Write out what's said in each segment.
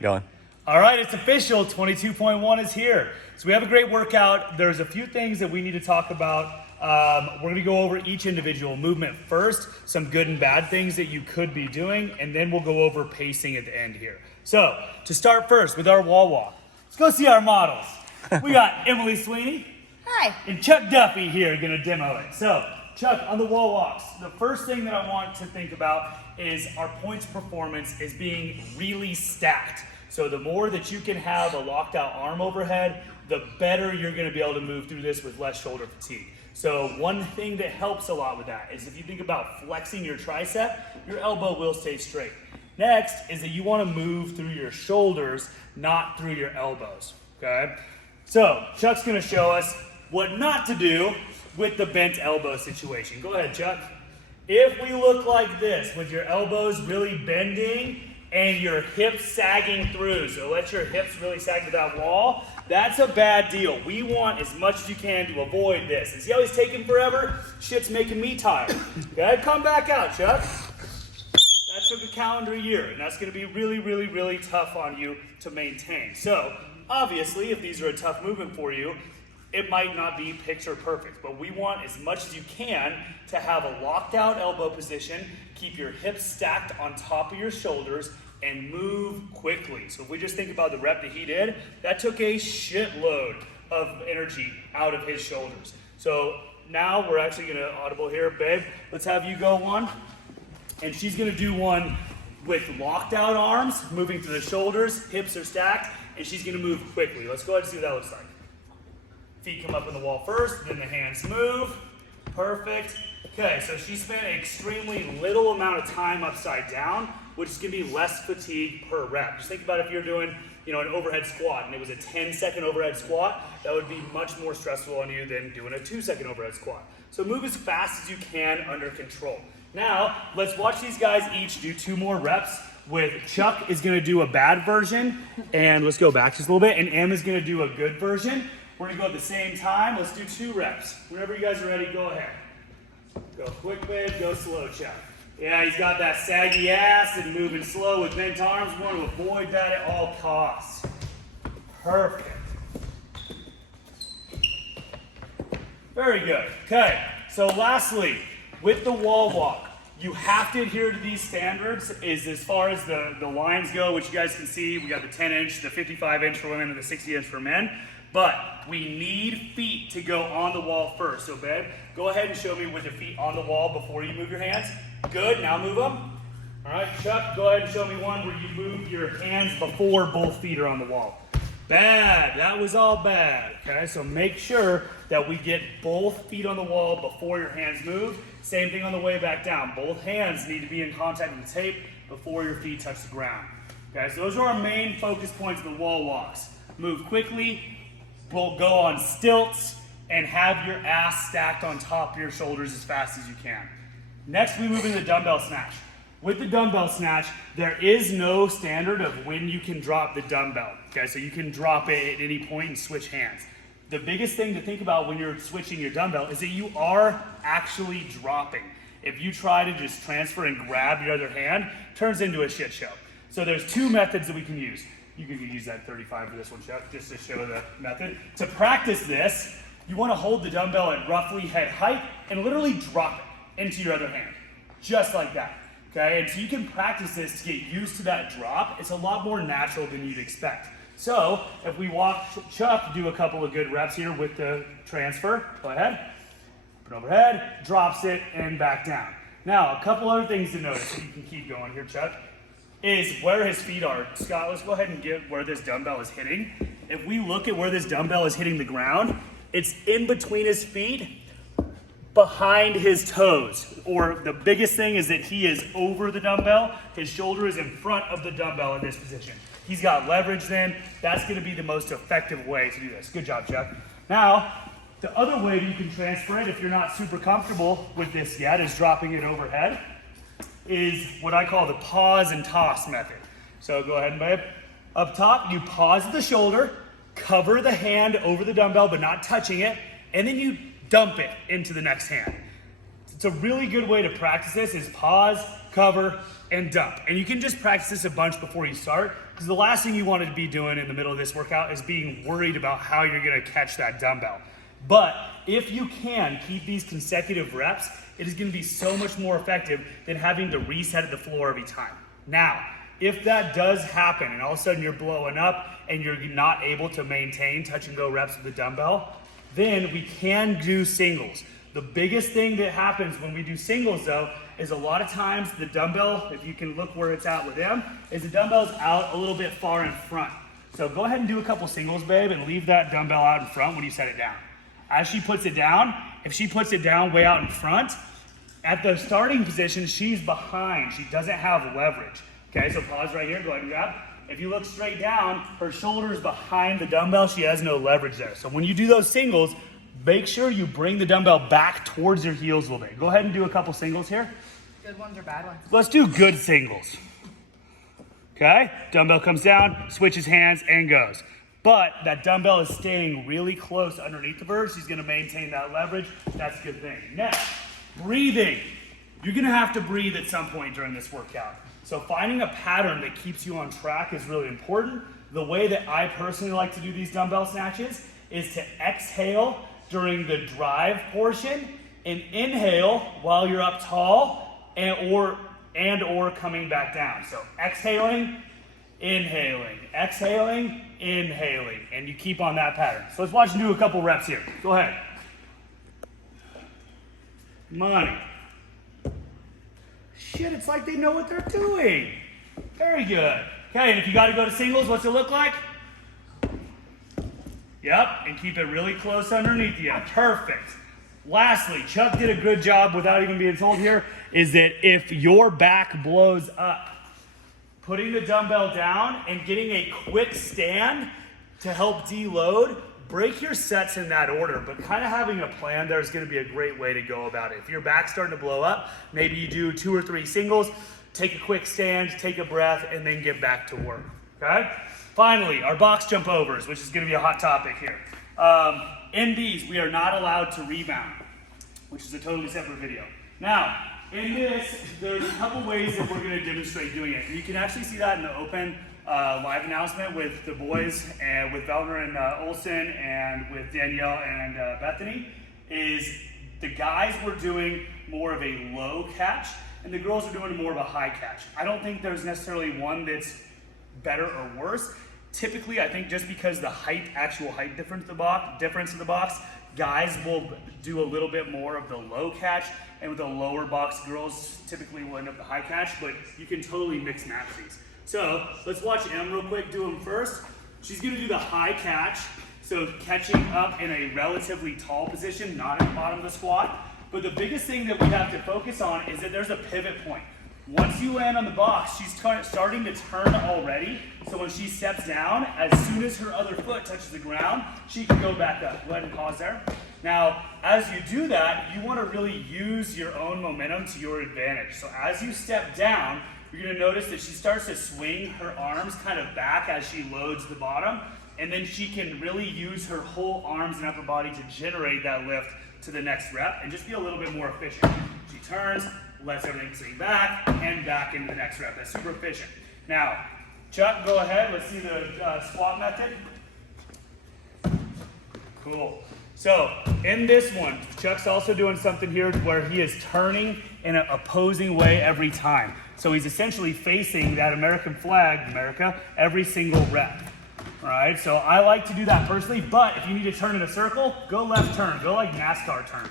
Going. All right, it's official. 22.1 is here. So we have a great workout. There's a few things that we need to talk about. We're going to go over each individual movement first, some good and bad things that you could be doing, and then we'll go over pacing at the end here. So to start first with our wall walk, let's go see our models. We got Emily Sweeney. Hi. And Chuck Duffy here going to demo it. So Chuck, on the wall walks, the first thing that I want to think about is our points performance is being really stacked. So the more that you can have a locked out arm overhead, the better you're going to be able to move through this with less shoulder fatigue. So one thing that helps a lot with that is if you think about flexing your tricep, your elbow will stay straight. Next is that you want to move through your shoulders, not through your elbows, okay? So Chuck's going to show us what not to do with the bent elbow situation. Go ahead, Chuck. If we look like this, with your elbows really bending and your hips sagging through, so let your hips really sag to that wall, that's a bad deal. We want as much as you can to avoid this. And see how he's taking forever? Shit's making me tired. Okay, come back out, Chuck. That took a calendar year, and that's gonna be really, really, really tough on you to maintain. So, obviously, if these are a tough movement for you, it might not be picture perfect, but we want as much as you can to have a locked out elbow position, keep your hips stacked on top of your shoulders, and move quickly. So if we just think about the rep that he did, that took a shitload of energy out of his shoulders. So now we're actually gonna audible here, babe. Let's have you go one. And she's gonna do one with locked out arms, moving through the shoulders, hips are stacked, and she's gonna move quickly. Let's go ahead and see what that looks like. Feet come up on the wall first, then the hands move. Perfect. Okay, so she spent an extremely little amount of time upside down, which is gonna be less fatigue per rep. Just think about if you're doing, an overhead squat and it was a 10-second overhead squat, that would be much more stressful on you than doing a 2-second overhead squat. So move as fast as you can under control. Now, let's watch these guys each do 2 more reps with Chuck is gonna do a bad version, and let's go back just a little bit, and Em is gonna do a good version. We're gonna go at the same time. Let's do 2 reps. Whenever you guys are ready, go ahead. Go quick, babe, go slow, Chuck. Yeah, he's got that saggy ass and moving slow with bent arms. We want to avoid that at all costs. Perfect. Very good. Okay, so lastly, with the wall walk, you have to adhere to these standards is as far as the lines go, which you guys can see. We got the 10-inch, the 55-inch for women, and the 60-inch for men. But we need feet to go on the wall first. So, babe, go ahead and show me with your feet on the wall before you move your hands. Good, now move them. All right, Chuck, go ahead and show me one where you move your hands before both feet are on the wall. Bad, that was all bad. Okay, so make sure that we get both feet on the wall before your hands move. Same thing on the way back down. Both hands need to be in contact with the tape before your feet touch the ground. Okay, so those are our main focus points of the wall walks. Move quickly. We'll go on stilts and have your ass stacked on top of your shoulders as fast as you can. Next, we move into the dumbbell snatch. With the dumbbell snatch, there is no standard of when you can drop the dumbbell. Okay, so you can drop it at any point and switch hands. The biggest thing to think about when you're switching your dumbbell is that you are actually dropping. If you try to just transfer and grab your other hand, it turns into a shit show. So there's 2 methods that we can use. You can use that 35 for this one, Chuck, just to show the method. To practice this, you want to hold the dumbbell at roughly head height and literally drop it into your other hand, just like that. Okay, and so you can practice this to get used to that drop. It's a lot more natural than you'd expect. So if we watch Chuck do a couple of good reps here with the transfer, go ahead, put overhead, drops it, and back down. Now, a couple other things to notice, so you can keep going here, Chuck, is where his feet are. Scott, let's go ahead and get where this dumbbell is hitting. If we look at where this dumbbell is hitting the ground, it's in between his feet, behind his toes. Or the biggest thing is that he is over the dumbbell. His shoulder is in front of the dumbbell in this position. He's got leverage then. That's gonna be the most effective way to do this. Good job, Chuck. Now, the other way that you can transfer it if you're not super comfortable with this yet is dropping it overhead. Is what I call the pause and toss method. So go ahead, babe. Up top, you pause at the shoulder, cover the hand over the dumbbell but not touching it, and then you dump it into the next hand. It's a really good way to practice this is pause, cover, and dump. And you can just practice this a bunch before you start. because the last thing you want to be doing in the middle of this workout is being worried about how you're going to catch that dumbbell. But if you can keep these consecutive reps, it is going to be so much more effective than having to reset at the floor every time. Now, if that does happen and all of a sudden you're blowing up and you're not able to maintain touch and go reps with the dumbbell, then we can do singles. The biggest thing that happens when we do singles though is a lot of times the dumbbell, if you can look where it's at with them, is the dumbbell's out a little bit far in front. So go ahead and do a couple singles, babe, and leave that dumbbell out in front when you set it down. As she puts it down, if she puts it down way out in front, at the starting position, she's behind. She doesn't have leverage. Okay, so pause right here, go ahead and grab. If you look straight down, her shoulder's behind the dumbbell, she has no leverage there. So when you do those singles, make sure you bring the dumbbell back towards your heels a little bit. Go ahead and do a couple singles here. Good ones or bad ones? Let's do good singles. Okay, dumbbell comes down, switches hands, and goes. But that dumbbell is staying really close underneath of her. She's gonna maintain that leverage. That's a good thing. Next, breathing. You're gonna have to breathe at some point during this workout. So finding a pattern that keeps you on track is really important. The way that I personally like to do these dumbbell snatches is to exhale during the drive portion and inhale while you're up tall and or coming back down. So exhaling, inhaling, exhaling, inhaling, and you keep on that pattern. So let's watch and do a couple reps here. Go ahead. Money. Shit, it's like they know what they're doing. Very good. Okay, and if you got to go to singles, what's it look like? Yep, and keep it really close underneath you. Perfect. Lastly, Chuck did a good job without even being told here, is that if your back blows up, putting the dumbbell down and getting a quick stand to help deload, break your sets in that order, but kind of having a plan there is going to be a great way to go about it. If your back's starting to blow up, maybe you do 2 or 3 singles, take a quick stand, take a breath, and then get back to work, okay? Finally, our box jump overs, which is going to be a hot topic here. In these, we are not allowed to rebound, which is a totally separate video. Now, in this, there's a couple ways that we're going to demonstrate doing it. You can actually see that in the open live announcement with the boys and with Velner and Olson and with Danielle and Bethany, is the guys were doing more of a low catch and the girls are doing more of a high catch. I don't think there's necessarily one that's better or worse. Typically, I think just because the actual height difference of the box, guys will do a little bit more of the low catch, and with the lower box, girls typically will end up the high catch, but you can totally mix match these. So let's watch Em real quick do them first. She's gonna do the high catch, so catching up in a relatively tall position, not at the bottom of the squat. But the biggest thing that we have to focus on is that there's a pivot point. Once you land on the box, she's starting to turn already. So when she steps down, as soon as her other foot touches the ground, she can go back up. Go ahead and pause there. Now, as you do that, you want to really use your own momentum to your advantage. So as you step down, you're going to notice that she starts to swing her arms kind of back as she loads the bottom. And then she can really use her whole arms and upper body to generate that lift to the next rep and just be a little bit more efficient. She turns, lets everything sink back, and back into the next rep. That's super efficient. Now, Chuck, go ahead. Let's see the squat method. Cool. So, in this one, Chuck's also doing something here where he is turning in an opposing way every time. So he's essentially facing that American flag, America, every single rep. All right, so I like to do that personally, but if you need to turn in a circle, go left turn. Go like NASCAR turn.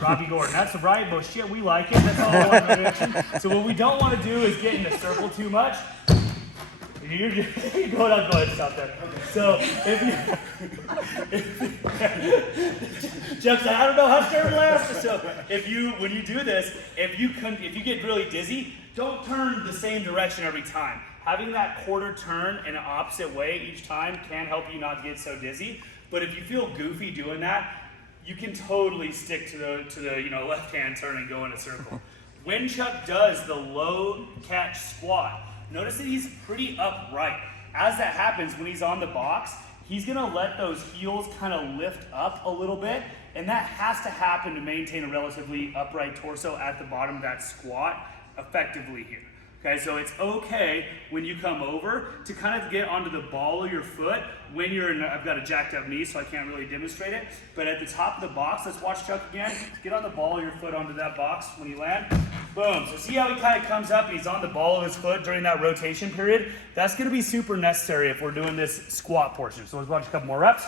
Robbie Gordon, that's right, but shit, we like it. That's all I want to mention. So what we don't want to do is get in a circle too much. You're go ahead and stop there. So Chuck said, I don't know how sure it lasts. So when you do this, if you get really dizzy, don't turn the same direction every time. Having that quarter turn in an opposite way each time can help you not get so dizzy. But if you feel goofy doing that, you can totally stick to the left hand turn and go in a circle. When Chuck does the low catch squat, notice that he's pretty upright. As that happens, when he's on the box, he's gonna let those heels kind of lift up a little bit, and that has to happen to maintain a relatively upright torso at the bottom of that squat effectively here. Okay, so it's okay when you come over to kind of get onto the ball of your foot when you're in, I've got a jacked up knee, so I can't really demonstrate it, but at the top of the box, let's watch Chuck again. Get on the ball of your foot onto that box when you land. Boom. So see how he kind of comes up, he's on the ball of his foot during that rotation period? That's gonna be super necessary if we're doing this squat portion. So let's watch a couple more reps.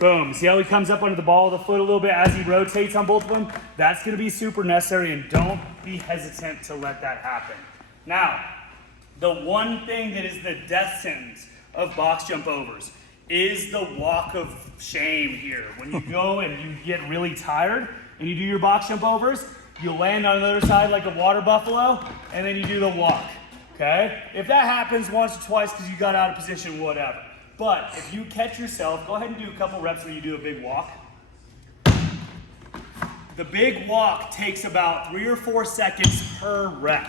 Boom. See how he comes up under the ball of the foot a little bit as he rotates on both of them? That's going to be super necessary, and don't be hesitant to let that happen. Now, the one thing that is the death sentence of box jump overs is the walk of shame here. When you go and you get really tired and you do your box jump overs, you land on the other side like a water buffalo, and then you do the walk. Okay? If that happens once or twice because you got out of position, whatever. But if you catch yourself, go ahead and do a couple reps where you do a big walk. The big walk takes about 3 or 4 seconds per rep.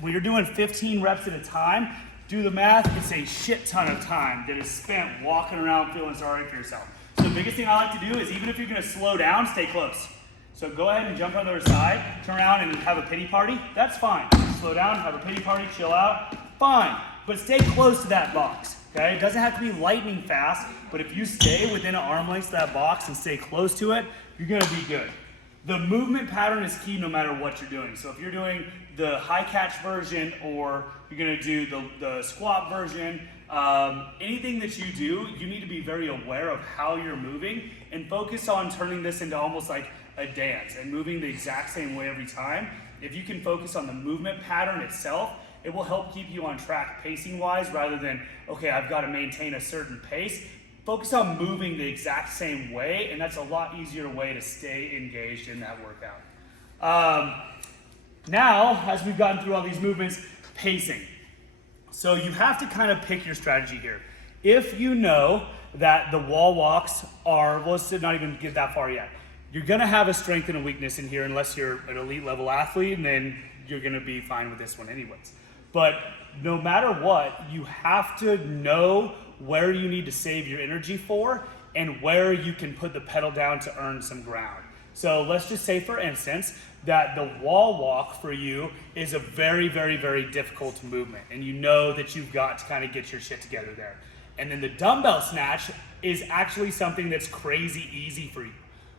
When you're doing 15 reps at a time, do the math, it's a shit ton of time that is spent walking around feeling sorry for yourself. So the biggest thing I like to do is even if you're gonna slow down, stay close. So go ahead and jump on the other side, turn around and have a pity party, that's fine. Slow down, have a pity party, chill out, fine. But stay close to that box. Okay, it doesn't have to be lightning fast, but if you stay within an arm length of that box and stay close to it, you're gonna be good. The movement pattern is key no matter what you're doing. So if you're doing the high catch version or you're gonna do the squat version, anything that you do, you need to be very aware of how you're moving and focus on turning this into almost like a dance and moving the exact same way every time. If you can focus on the movement pattern itself, it will help keep you on track pacing wise rather than, okay, I've got to maintain a certain pace. Focus on moving the exact same way, and that's a lot easier way to stay engaged in that workout. Now, as we've gotten through all these movements, pacing. So you have to kind of pick your strategy here. If you know that the wall walks are, well, let's not even get that far yet. You're gonna have a strength and a weakness in here unless you're an elite level athlete, and then you're gonna be fine with this one anyways. But no matter what, you have to know where you need to save your energy for and where you can put the pedal down to earn some ground. So let's just say, for instance, that the wall walk for you is a very, very, very difficult movement, and you know that you've got to kind of get your shit together there. And then the dumbbell snatch is actually something that's crazy easy for you.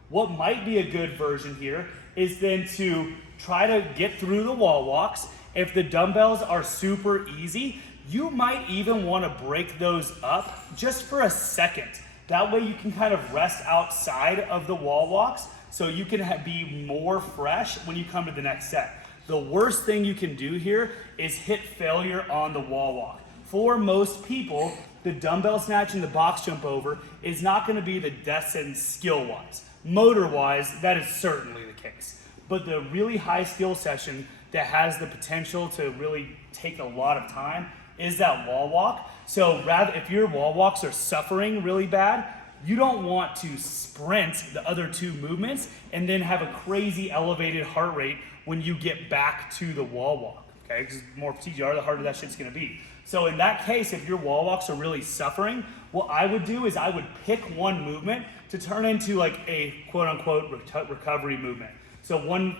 What might be a good version here is then to try to get through the wall walks. If the dumbbells are super easy, you might even want to break those up just for a second. That way you can kind of rest outside of the wall walks so you can be more fresh when you come to the next set. The worst thing you can do here is hit failure on the wall walk. For most people, the dumbbell snatch and the box jump over is not going to be the death sentence skill-wise. Motor-wise, that is certainly the case. But the really high skill session that has the potential to really take a lot of time is that wall walk. So rather, if your wall walks are suffering really bad, you don't want to sprint the other two movements and then have a crazy elevated heart rate when you get back to the wall walk, okay? Because the more TGR, the harder that shit's gonna be. So in that case, if your wall walks are really suffering, what I would do is I would pick one movement to turn into like a quote unquote recovery movement. So one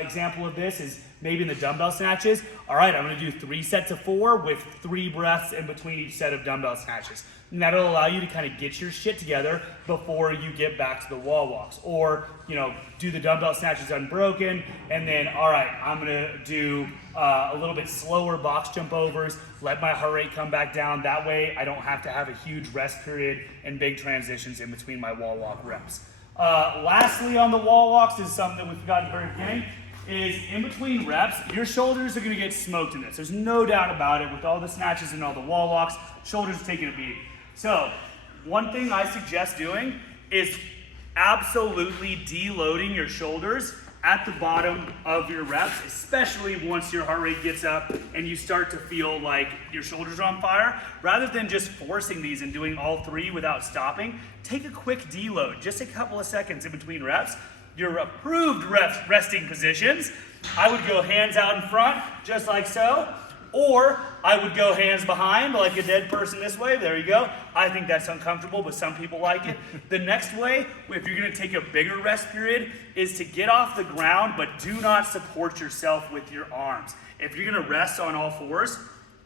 example of this is maybe in the dumbbell snatches. All right, I'm gonna do 3 sets of 4 with 3 breaths in between each set of dumbbell snatches. And that'll allow you to kind of get your shit together before you get back to the wall walks. Or, you know, do the dumbbell snatches unbroken, and then, all right, I'm gonna do a little bit slower box jump overs, let my heart rate come back down. That way I don't have to have a huge rest period and big transitions in between my wall walk reps. Lastly on the wall walks is something that we forgot at the very beginning, is in between reps, your shoulders are gonna get smoked in this. There's no doubt about it. With all the snatches and all the wall walks, shoulders are taking a beating. So one thing I suggest doing is absolutely deloading your shoulders at the bottom of your reps, especially once your heart rate gets up and you start to feel like your shoulders are on fire. Rather than just forcing these and doing all 3 without stopping, take a quick deload, just a couple of seconds in between reps. Your approved resting positions, I would go hands out in front, just like so. Or I would go hands behind like a dead person this way. There you go. I think that's uncomfortable, but some people like it. The next way, if you're gonna take a bigger rest period, is to get off the ground, but do not support yourself with your arms. If you're gonna rest on all fours,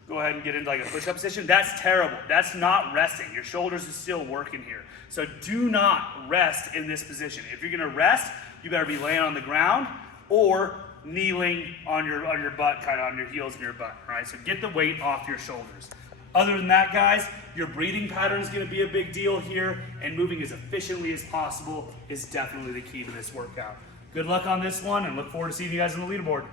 go ahead and get into like a push-up position. That's terrible. That's not resting. Your shoulders are still working here. So do not rest in this position. If you're gonna rest, you better be laying on the ground or kneeling on your butt, kind of on your heels and your butt, right? So get the weight off your shoulders. Other than that, guys, your breathing pattern is gonna be a big deal here, and moving as efficiently as possible is definitely the key to this workout. Good luck on this one, and look forward to seeing you guys on the leaderboard.